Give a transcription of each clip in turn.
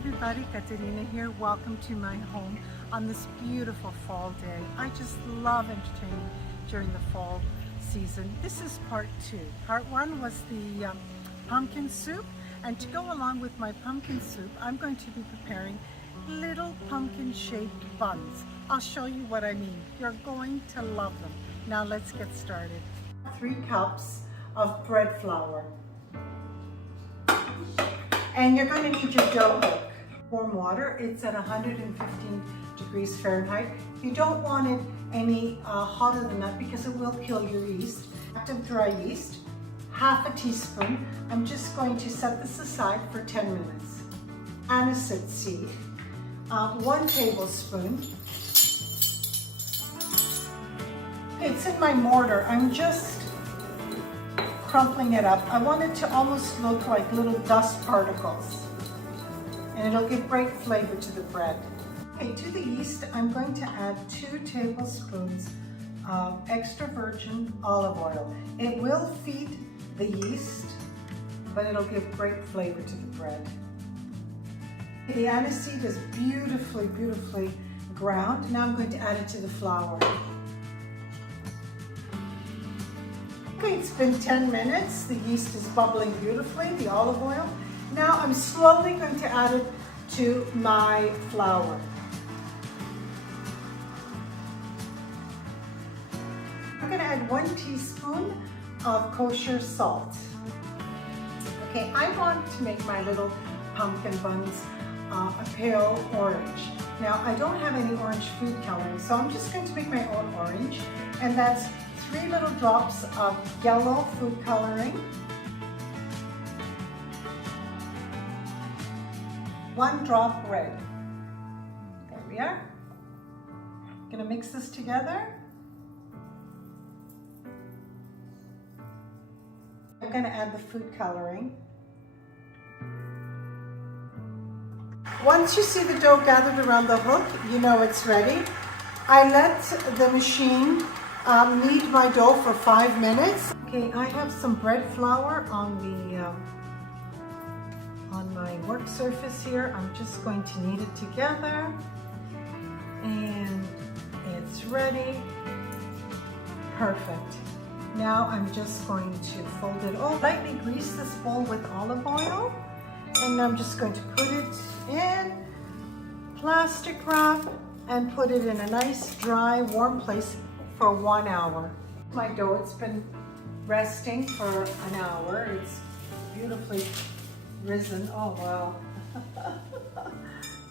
everybody, Katerina here. Welcome to my home on this beautiful fall day. I just love entertaining during the fall season. This is part two. Part one was the pumpkin soup, and to go along with my pumpkin soup, I'm going to be preparing little pumpkin shaped buns. I'll show you what I mean. You're going to love them. Now let's get started. 3 cups of bread flour. And you're going to need your dough hook. Warm water, it's at 115 degrees Fahrenheit. You don't want it any hotter than that because it will kill your yeast. Active dry yeast, half a teaspoon. I'm just going to set this aside for 10 minutes. Aniseed seed, 1 tablespoon. It's in my mortar. I'm just crumpling it up. I want it to almost look like little dust particles, and it'll give great flavor to the bread. Okay, to the yeast, I'm going to add 2 tablespoons of extra virgin olive oil. It will feed the yeast, but it'll give great flavor to the bread. The aniseed is beautifully ground. Now I'm going to add it to the flour. Okay, it's been 10 minutes. The yeast is bubbling beautifully, the olive oil. Now I'm slowly going to add it to my flour. I'm going to add 1 teaspoon of kosher salt. Okay, I want to make my little pumpkin buns a pale orange. Now I don't have any orange food coloring, so I'm just going to make my own orange, and that's 3 little drops of yellow food coloring, 1 drop red. There we are. Gonna mix this together. I'm gonna add the food coloring. Once you see the dough gathered around the hook, you know it's ready. I let the machine knead my dough for 5 minutes. Okay, I have some bread flour on my work surface here. I'm just going to knead it together, and it's ready. Perfect. Now I'm just going to fold it over. Lightly grease this bowl with olive oil, and I'm just going to put it in plastic wrap and put it in a nice, dry, warm place for 1 hour. My dough, it's been resting for an hour. It's beautifully risen. Oh wow.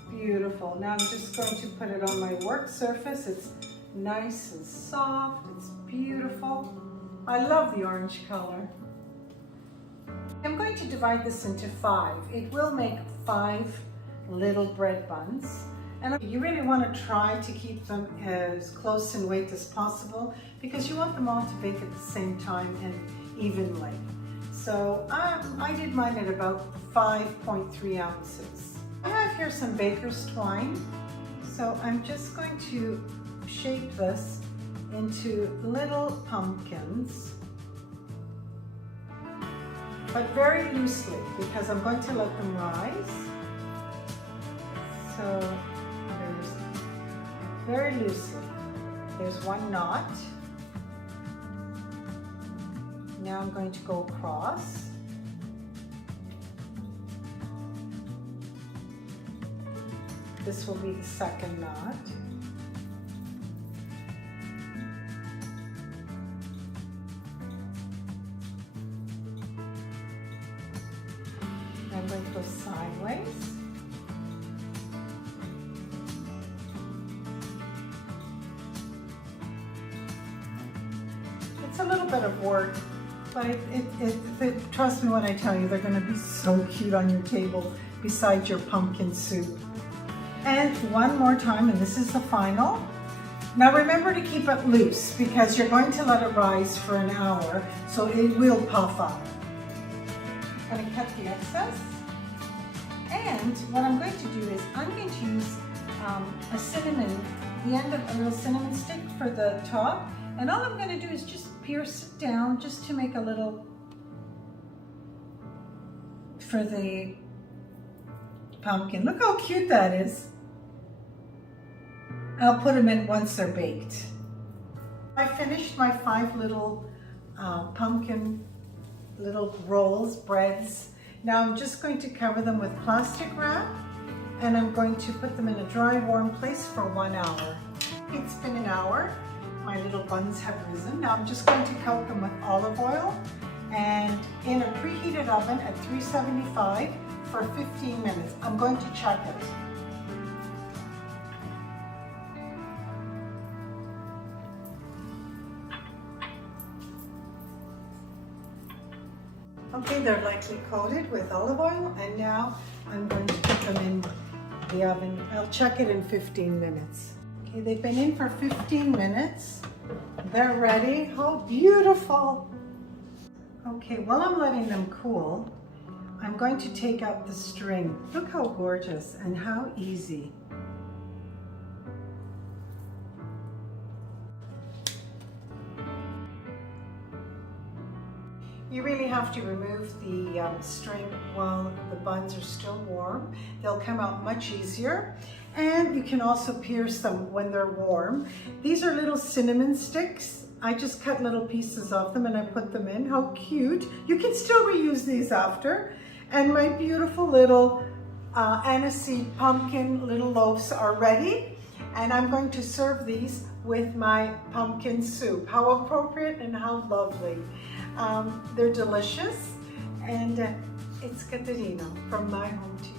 Beautiful. Now I'm just going to put it on my work surface. It's nice and soft. It's beautiful. I love the orange color. I'm going to divide this into 5. It will make 5 little bread buns. And you really want to try to keep them as close in weight as possible because you want them all to bake at the same time and evenly. So I did mine at about 5.3 ounces. I have here some baker's twine. So I'm just going to shape this into little pumpkins, but very loosely because I'm going to let them rise. So very loosely. There's 1 knot. Now I'm going to go across. This will be the 2nd knot. I'm going to go sideways. It's a little bit of work, but trust me when I tell you, they're going to be so cute on your table beside your pumpkin soup. And 1 more time, and this is the final. Now remember to keep it loose because you're going to let it rise for an hour, so it will puff up. I'm going to cut the excess. And what I'm going to do is I'm going to use a cinnamon, the end of a little cinnamon stick for the top. And all I'm going to do is just pierce it down just to make a little for the pumpkin. Look how cute that is. I'll put them in once they're baked. I finished my 5 little pumpkin little rolls, breads. Now I'm just going to cover them with plastic wrap, and I'm going to put them in a dry, warm place for 1 hour. It's been an hour. My little buns have risen. Now I'm just going to coat them with olive oil and in a preheated oven at 375 for 15 minutes. I'm going to check it. Okay, they're lightly coated with olive oil, and now I'm going to put them in the oven. I'll check it in 15 minutes. Okay, they've been in for 15 minutes. They're ready. How beautiful. Okay, while I'm letting them cool, I'm going to take out the string. Look how gorgeous and how easy. You really have to remove the string while the buns are still warm. They'll come out much easier. And you can also pierce them when they're warm. These are little cinnamon sticks. I just cut little pieces of them and I put them in. How cute. You can still reuse these after. And my beautiful little aniseed pumpkin little loaves are ready. And I'm going to serve these with my pumpkin soup. How appropriate and how lovely. They're delicious, and it's Caterina from my home to you.